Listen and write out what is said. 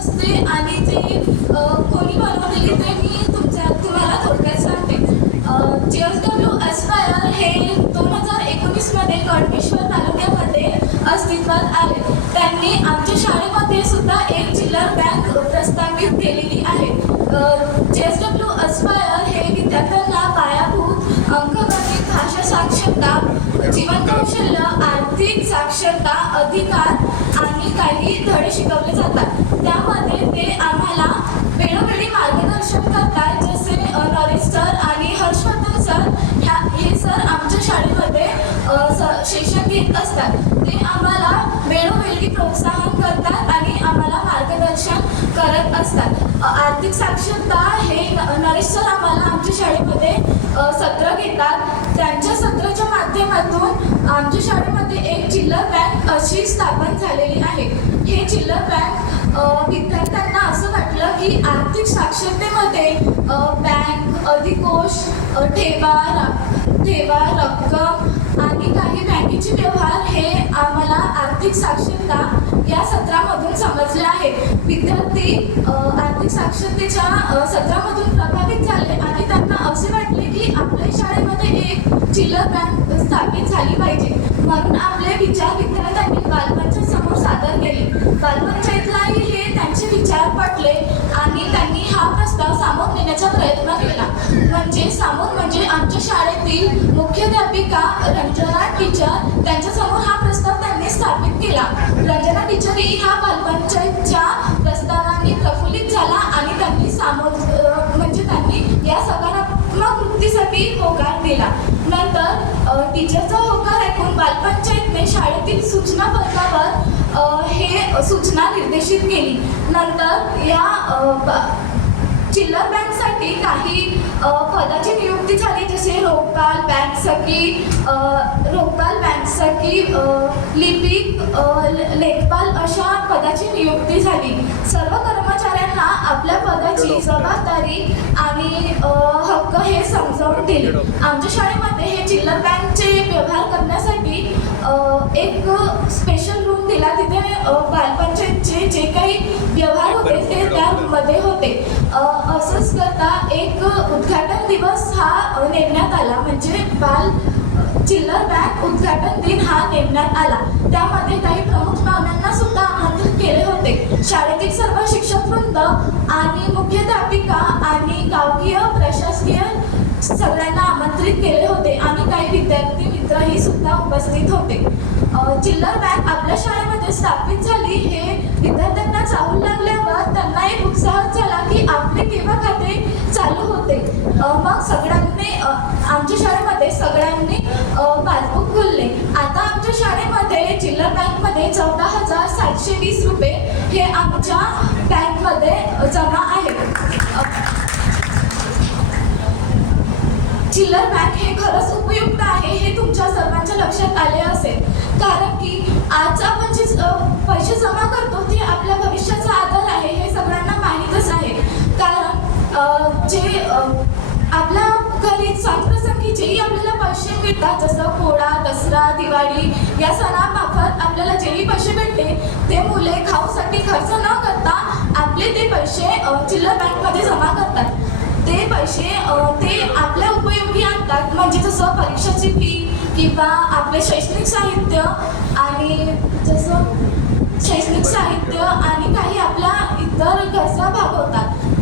असते आणि ते कोणी बनवलेली ते मी तुम्हाला थोडक्यात सांगते. JSW एस्पायर हे 2019 मध्ये कडमेश्वर तालुक्यामध्ये अस्तित्वात आले. त्यांनी आमच्या शाळेमध्ये सुद्धा एक चिल्लर बँक प्रस्थापित केलेली आहे. JSW एस्पायर हे विद्यार्थ्यांना पायाभूत अंकगणित, भाषा साक्षरता, जीवन कौशल्य, आर्थिक साक्षरता, अधिकार आणि काही धडे शिकवले जातात. त्यामध्ये ते आम्हाला वेळोवेळी मार्गदर्शन करतात. जसे नरेश सर आणि हर्षवर्धन सर हे सर आमच्या शाळेमध्ये शिक्षण घेत असतात. ते आम्हाला वेळोवेळी प्रोत्साहन करतात आणि आम्हाला मार्गदर्शन करत असतात. आर्थिक साक्षरता हे नरेश सर आम्हाला आमच्या शाळेमध्ये सत्र घेतात. त्यांच्या सत्राच्या माध्यमातून आमच्या शाळेमध्ये एक चिल्लर बँक अशी स्थापन झालेली आहे. हे चिल्लर बँक विद्यार्थ्यांना असं वाटलं की आर्थिक साक्षरतेमध्ये बँक, अधिकोष, ठेवा, रक्कम आणि काही बँकेचे व्यवहार हे आम्हाला आर्थिक साक्षरता या सत्रामधून समजले आहे. विद्यार्थी आर्थिक साक्षरतेच्या सत्रामधून प्रभावित झाले आणि त्यांना असे वाटले की आपल्या शाळेमध्ये एक चिल्लर बँक स्थापित झाली पाहिजे. म्हणून आपले विचार विद्यार्थ्यांनी बालपंचायत समोर सादर केले. बालपंचायतलाही हे त्यांचे विचार पटले आणि त्यांनी हा प्रस्ताव समोर नेण्याचा प्रयत्न केला. म्हणजे आमच्या शाळेतील मुख्याध्यापिका रंजना टीचर त्यांच्यासमोर हा प्रस्ताव त्यांनी स्थापित केला. रंजना टीचरही हा बालपंचायतच्या प्रस्तावाने प्रफुल्लित झाला आणि त्यांनी त्यांनी या सकारात्मक वृत्तीसाठी होकार दिला. नंतर टीचरचा होकार ऐकून बालपंचायतने शाळेतील सूचना फलकावर हे सूचना निर्देशित केली. नंतर या चिल्लर बँकसाठी काही पदाची नियुक्ती झाली. जसे रोखपाल, बँक सखी, लिपिक, लेखपाल अशा पदाची नियुक्ती झाली. सर्व कर्मचाऱ्यांना आपल्या पदाची जबाबदारी आणि हक्क हे समजावून दिले. आमच्या शाळेमध्ये हे चिल्लर बँकचे व्यवहार करण्यासाठी एक स्पेशल रूम दिला. तिथे बालपंचायतचे जे काही व्यवहार होते ते त्या रूममध्ये होते. असंच करता एक उद्घाटन दिवस हा नेमण्यात आला. म्हणजे चिल्लर बँक उद्घाटन दिन हा नेमण्यात आला. त्यामध्ये काही प्रमुख पाहुण्यांना सुद्धा आमंत्रित केले होते. शाळेतील सर्व शिक्षक वृंद आणि मुख्याध्यापिका आणि गावकीय प्रशासकीय सगळ्यांना आमंत्रित केले होते आणि काही विद्यार्थी मित्रही सुद्धा उपस्थित होते. चिल्लर बँक आपल्या शाळेमध्ये स्थापित झाली हे विद्यार्थ्यांना चाहूल लागल्यावर त्यांना एक उत्साह झाला की आपले केव्हा खाते चालू होते. मग सगळ्यांनी आमच्या शाळेमध्ये सगळ्यांनी पासबुक खोलले. आता आमच्या शाळेमध्ये चिल्लर बँकमध्ये 14,720 रुपये हे आमच्या बँकमध्ये जमा आहेत. चिल्लर बँक हे खरंच उपयुक्त आहे हे तुमच्या सर्वांच्या लक्षात आले असेल. कारण की आज आपण जे पैसे जमा करतो ते आपल्या भविष्याचा आधार आहे हे सगळ्यांना माहीतच आहे. कारण जे आपल्या घरी सणप्रसंगी जेही आपल्याला पैसे मिळतात, जसं पोळा, दसरा, दिवाळी या सणामार्फत आपल्याला जेही पैसे भेटते ते मुले खाऊसाठी खर्च न करता आपले ते पैसे चिल्लर बँकमध्ये जमा करतात. ते पैसे ते आपल्या उपयोगी आणतात. म्हणजे जसं परीक्षाची फी किंवा आपले शैक्षणिक साहित्य आणि काही आपल्या इतर गरजा भागवतात.